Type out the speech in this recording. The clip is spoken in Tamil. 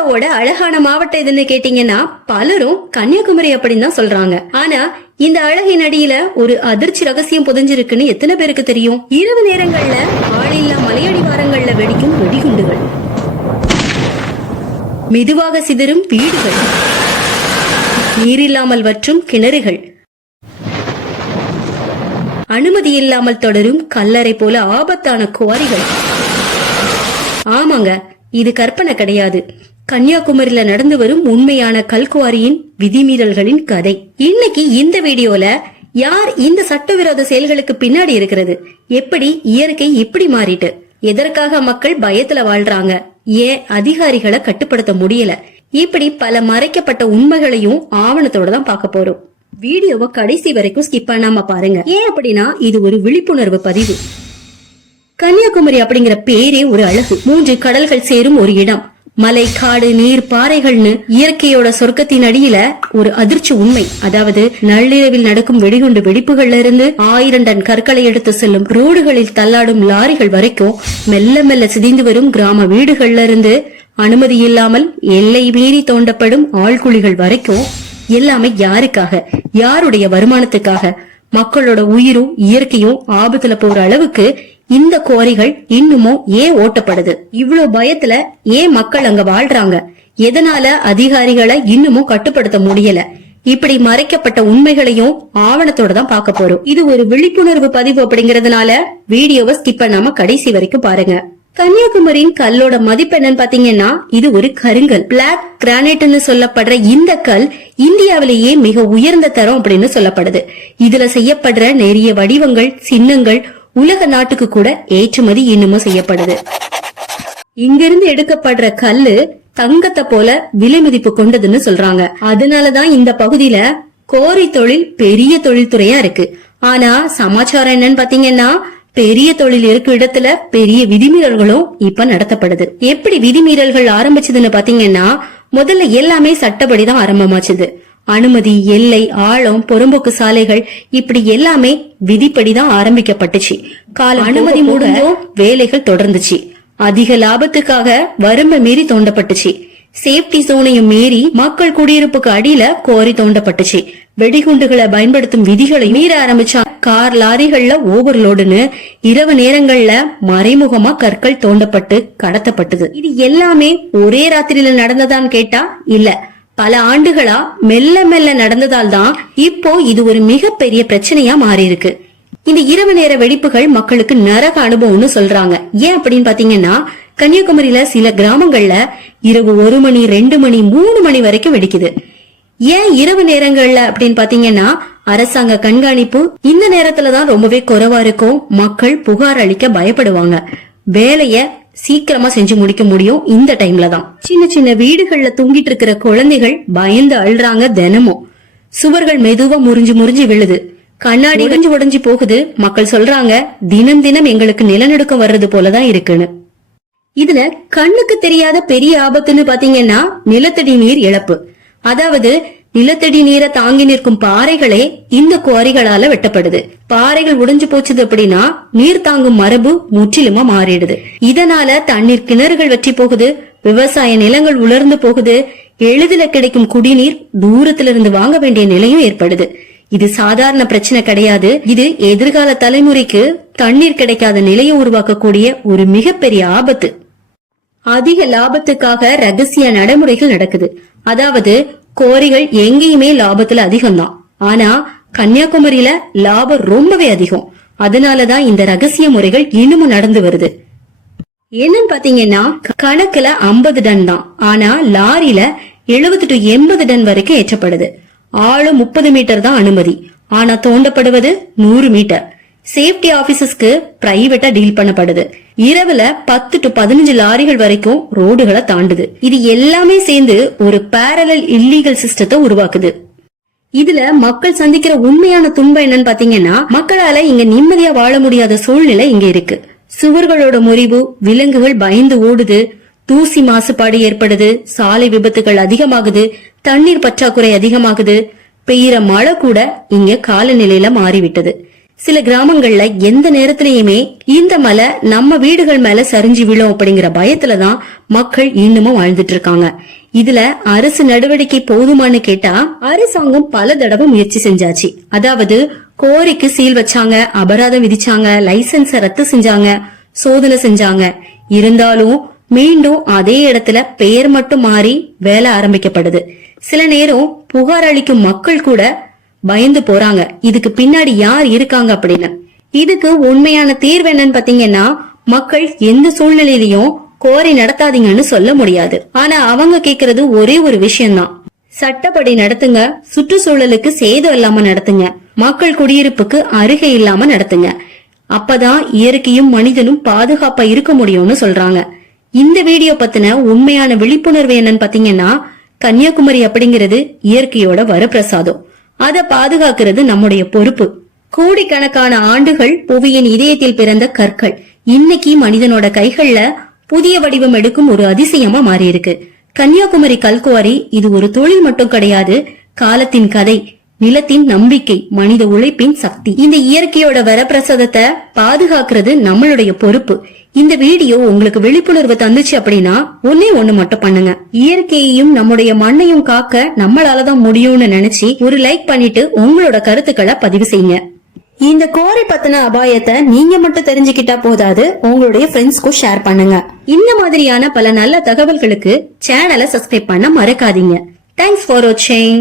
இந்தியாவோட அழகான மாவட்டம் எதுன்னு கேட்டீங்கன்னா பலரும் கன்னியாகுமரி அப்படின்னு தான் சொல்றாங்க. ஆனா இந்த அழகின் அடியில ஒரு அதிர்ச்சி ரகசியம் புதைஞ்சிருக்குன்னு எத்தனை பேருக்கு தெரியும்? இரவு நேரங்கள்ல ஆளில்லா மலையடிவாரங்கள்ல வெடிக்கும் வெடிகுண்டுகள், மெதுவாக சிதறும் வீடுகள், நீரில்லாமல் வற்றும் கிணறுகள், அனுமதி இல்லாமல் தொடரும் கல்லறை போல ஆபத்தான குவாரிகள். ஆமாங்க, இது கற்பனை கிடையாது. கன்னியாகுமரியில நடந்து வரும் உண்மையான கல்குவாரியின் விதிமீறல்களின் கதை. இன்னைக்கு இந்த வீடியோல யார் இந்த சட்டவிரோத செயல்களுக்கு பின்னாடி இருக்கிறது, எப்படி இயற்கை இப்படி மாறிட்டு, எதற்காக மக்கள் பயத்துல வாழ்றாங்க, ஏன் அதிகாரிகளை கட்டுப்படுத்த முடியல, இப்படி பல மறைக்கப்பட்ட உண்மைகளையும் ஆவணத்தோட தான் பார்க்க போறோம். வீடியோவை கடைசி வரைக்கும் ஸ்கிப் பண்ணாம பாருங்க. ஏன் அப்படின்னா இது ஒரு விழிப்புணர்வு பதிவு. கன்னியாகுமரி அப்படிங்கிற பேரே ஒரு அழகு. 3 கடல்கள் சேரும் ஒரு இடம். மலை, காடு, நீர், பாறைகள்னு இயற்கையோட சொர்க்கத்தின் அடியில ஒரு அதிர்ச்சி உண்மை. அதாவது நள்ளிரவில் நடக்கும் வெடிகுண்டு வெடிப்புகள்ல இருந்து 1000 டன் கற்களை எடுத்து செல்லும் ரோடுகளில் தள்ளாடும் லாரிகள் வரைக்கும், மெல்ல மெல்ல சிதைந்து வரும் கிராம வீடுகள்ல இருந்து அனுமதி இல்லாமல் எல்லை மீறி தோண்டப்படும் ஆழ்குழிகள் வரைக்கும், எல்லாமே யாருக்காக, யாருடைய வருமானத்துக்காக? மக்களோட உயிரும் இயற்கையும் ஆபத்துல போற அளவுக்கு இந்த குவாரிகள் இன்னமும் ஏன் ஓட்டப்படுது? இவ்வளவு பயத்துல ஏன் மக்கள் அங்க வாழ்றாங்க? எதனால அதிகாரிகளை இன்னமும் கட்டுப்படுத்த முடியல? இப்படி மறைக்கப்பட்ட உண்மைகளையும் ஆவணத்தோட தான் பார்க்க போறோம். இது ஒரு விழிப்புணர்வு பதிவு அப்படிங்கறதுனால வீடியோவை ஸ்கிப் பண்ணாம கடைசி வரைக்கும் பாருங்க. கன்னியாகுமரியின் கல்லோட மதிப்பு என்னன்னு பாத்தீங்கன்னா, இது ஒரு கருங்கல், பிளாக் கிரானைட்னு சொல்லப்படுற இந்த கல் இந்தியாவிலேயே மிக உயர்ந்த தரம் அப்படின்னு சொல்லப்படுது. இதுல செய்யப்படுற நிறைய வடிவங்கள், சின்னங்கள் உலக நாட்டுக்கு கூட ஏற்றுமதி இன்னமும் செய்யப்படுது. இங்கிருந்து எடுக்கப்படுற கல்லு தங்கத்தை போல விலை மதிப்பு கொண்டதுன்னு சொல்றாங்க. அதனாலதான் இந்த பகுதியில கோரி தொழில் பெரிய தொழில்துறையா இருக்கு. ஆனா சமாச்சாரம் என்னன்னு பாத்தீங்கன்னா, பெரிய தொழில் இருக்கும் இடத்துல பெரிய விதிமீறல்களும் இப்ப நடத்தப்படுது. எப்படி விதிமீறல்கள் ஆரம்பிச்சதுன்னு பாத்தீங்கன்னா, முதல்ல எல்லாமே சட்டப்படிதான் ஆரம்பமாச்சுது. அனுமதி, எல்லை, ஆழம், புறம்போக்கு சாலைகள், இப்படி எல்லாமே விதிப்படிதான் ஆரம்பிக்கப்பட்டுச்சு. கால அனுமதி மூலம் வேலைகள் தொடர்ந்துச்சு. அதிக லாபத்துக்காக வரம்பை மீறி தோண்டப்பட்டுச்சு. சேப்டி சோனையும் மீறி மக்கள் குடியிருப்புக்கு அடியில கோரி தோண்டப்பட்டுச்சு. வெடிகுண்டுகளை பயன்படுத்தும் விதிகளை மீற ஆரம்பிச்சா. கார், லாரிகள்ல ஓவர்லோடுன்னு இரவு நேரங்கள்ல மறைமுகமா கற்கள் தோண்டப்பட்டு கடத்தப்பட்டது. இது எல்லாமே ஒரே ராத்திரியில நடந்ததான்னு கேட்டா இல்ல, பல ஆண்டுகளா மெல்ல மெல்ல நடந்ததால் தான் இப்போ இது ஒரு மிகப்பெரிய பிரச்சனையா மாறி இருக்கு. இந்த இரவு நேர வெடிப்புகள் மக்களுக்கு நரக அனுபவம்னு சொல்றாங்க. ஏன் அப்படின்னு பாத்தீங்கன்னா, கன்னியாகுமரியில சில கிராமங்கள்ல இரவு 1 மணி, 2 மணி, 3 மணி வரைக்கும் வெடிக்குது. ஏன் இரவு நேரங்கள்ல அப்படின்னு பாத்தீங்கன்னா, அரசாங்க கண்காணிப்பு இந்த நேரத்துலதான் ரொம்பவே குறைவா இருக்கும். மக்கள் புகார் அளிக்க பயப்படுவாங்க. வேலைய சீக்கிரமா செஞ்சு முடிக்க முடியும் இந்த டைம்ல தான். சின்ன சின்ன வீடுகள்ல தூங்கிட்டு இருக்கிற குழந்தைகள் பயந்து அழுறாங்க. தினமும் சுவர்கள் மெதுவா முறிஞ்சு விழுது, கண்ணாடி உடைஞ்சு போகுது. மக்கள் சொல்றாங்க, தினம் தினம் எங்களுக்கு நிலநடுக்கம் வர்றது போலதான் இருக்குன்னு. இதுல கண்ணுக்கு தெரியாத பெரிய ஆபத்துன்னு பாத்தீங்கன்னா நிலத்தடி நீர் இழப்பு. அதாவது நிலத்தடி நீரை தாங்கி நிற்கும் பாறைகளே இந்த குவாரிகளால வெட்டப்படுது. பாறைகள் உடைஞ்சு போச்சுது அப்படின்னா நீர் தாங்கும் மரபு முற்றிலுமா மாறிடுது. இதனால தண்ணீர் கிணறுகள் வற்றி போகுது, விவசாய நிலங்கள் உலர்ந்து போகுது, எளிதில கிடைக்கும் குடிநீர் தூரத்திலிருந்து வாங்க வேண்டிய நிலையும் ஏற்படுது. இது சாதாரண பிரச்சனை கிடையாது. இது எதிர்கால தலைமுறைக்கு தண்ணீர் கிடைக்காத நிலையை உருவாக்கக்கூடிய ஒரு மிகப்பெரிய ஆபத்து. அதிக லாபத்துக்காக ரகசிய நடைமுறைகள் நடக்குது. அதாவது கோரிகள் எங்கேயுமே லாபத்துல அதிகம்தான். ஆனா கன்னியாகுமரியில லாபம் ரொம்பவே அதிகம். அதனாலதான் இந்த ரகசிய முறைகள் இன்னமும் நடந்து வருது. என்னன்னு பாத்தீங்கன்னா, கணக்குல 50 டன் தான். ஆனா லாரியில 70 to 80 டன் வரைக்கும் ஏற்றப்படுது. ஆழம் 30 மீட்டர் தான் அனுமதி. ஆனா தோண்டப்படுவது 100 மீட்டர். சேஃப்டி ஆபீசர்ஸ்க்கு பிரைவேட்டா டீல் பண்ணப்படுது. இரவுல 10 to 15 லாரிகள் வரைக்கும் ரோடுகளை தாண்டுது. இது எல்லாமே சேர்ந்து ஒரு பேரலல் இல்லீகல் சிஸ்டத்தை உருவாக்குது. இதுல மக்கள் சந்திக்கிற உண்மையான துன்பம் என்னன்னு பாத்தீங்கன்னா, மக்களால இங்க நிம்மதியா வாழ முடியாத சூழ்நிலை இங்க இருக்கு. சுவர்களோட முறிவு, விலங்குகள் பயந்து ஓடுது, தூசி மாசுபாடு ஏற்படுது, சாலை விபத்துகள் அதிகமாகுது, தண்ணீர் பற்றாக்குறை அதிகமாகுது, பெய்யற மழை கூட இங்க காலநிலையில மாறிவிட்டது. சில கிராமங்கள்ல எந்த நேரத்திலயுமே இந்த மலை நம்ம வீடுகள் மேல சரிஞ்சு விழும் அப்படிங்கிற பயத்துலதான் மக்கள் இன்னமும் வாழ்ந்துட்டு இருக்காங்க. இதுல அரசு நடவடிக்கை போதுமான்னு கேட்டா அரசாங்கம் பல தடவை முயற்சி செஞ்சாச்சு. அதாவது கோரிக்கு சீல் வச்சாங்க, அபராதம் விதிச்சாங்க, லைசன்ஸ ரத்து செஞ்சாங்க, சோதனை செஞ்சாங்க. இருந்தாலும் மீண்டும் அதே இடத்துல பெயர் மட்டும் மாறி வேலை ஆரம்பிக்கப்படுது. சில நேரம் புகார் அளிக்கும் மக்கள் கூட பயந்து போறாங்க, இதுக்கு பின்னாடி யார் இருக்காங்க அப்படின்னு. இதுக்கு உண்மையான தீர்வு என்னன்னு பாத்தீங்கன்னா, மக்கள் எந்த சூழ்நிலையிலயும் கோரி நடத்தாதீங்கன்னு சொல்ல முடியாது. ஆனா அவங்க கேக்குறது ஒரே ஒரு விஷயம்தான், சட்டப்படி நடத்துங்க, சுற்றுச்சூழலுக்கு சேதம் இல்லாம நடத்துங்க, மக்கள் குடியிருப்புக்கு அருகே இல்லாம நடத்துங்க. அப்பதான் இயற்கையும் மனிதனும் பாதுகாப்பா இருக்க முடியும்னு சொல்றாங்க. இந்த வீடியோ பத்தின உண்மையான விழிப்புணர்வு என்னன்னு பாத்தீங்கன்னா, கன்னியாகுமரி அப்படிங்கிறது இயற்கையோட வரப்பிரசாதம். அதை பாதுகாக்கிறது நம்முடைய பொறுப்பு. கோடிக்கணக்கான ஆண்டுகள் புவியின் இதயத்தில் பிறந்த கற்கள் இன்னைக்கு மனிதனோட கைகள்ல புதிய வடிவம் எடுக்கும் ஒரு அதிசயமா மாறி இருக்கு. கன்னியாகுமரி கல்குவாரி இது ஒரு தொழில் மட்டும் கிடையாது, காலத்தின் கதை, நிலத்தின் நம்பிக்கை, மனித உழைப்பின் சக்தி. இந்த இயற்கையோட வரப்பிரசாதத்தை பாதுகாக்கிறது நம்மளுடைய பொறுப்பு. இந்த வீடியோ உங்களுக்கு விழிப்புணர்வு தந்துச்சு அப்படின்னா ஒண்ணு மட்டும் பண்ணுங்க, இயற்கையையும் நம்முடைய மண்ணையும் காக்க நம்மளாலதான் முடியும்னு நினைச்சு ஒரு லைக் பண்ணிட்டு உங்களோட கருத்துக்களை பதிவு செய்யுங்க. இந்த கோரி பத்தின அபாயத்தை நீங்க மட்டும் தெரிஞ்சுக்கிட்டா போதாது, உங்களுடைய ஃப்ரெண்ட்ஸ்க்கும் ஷேர் பண்ணுங்க. இந்த மாதிரியான பல நல்ல தகவல்களுக்கு சேனலை சப்ஸ்கிரைப் பண்ண மறக்காதீங்க. தேங்க்ஸ் ஃபார் வாட்சிங்.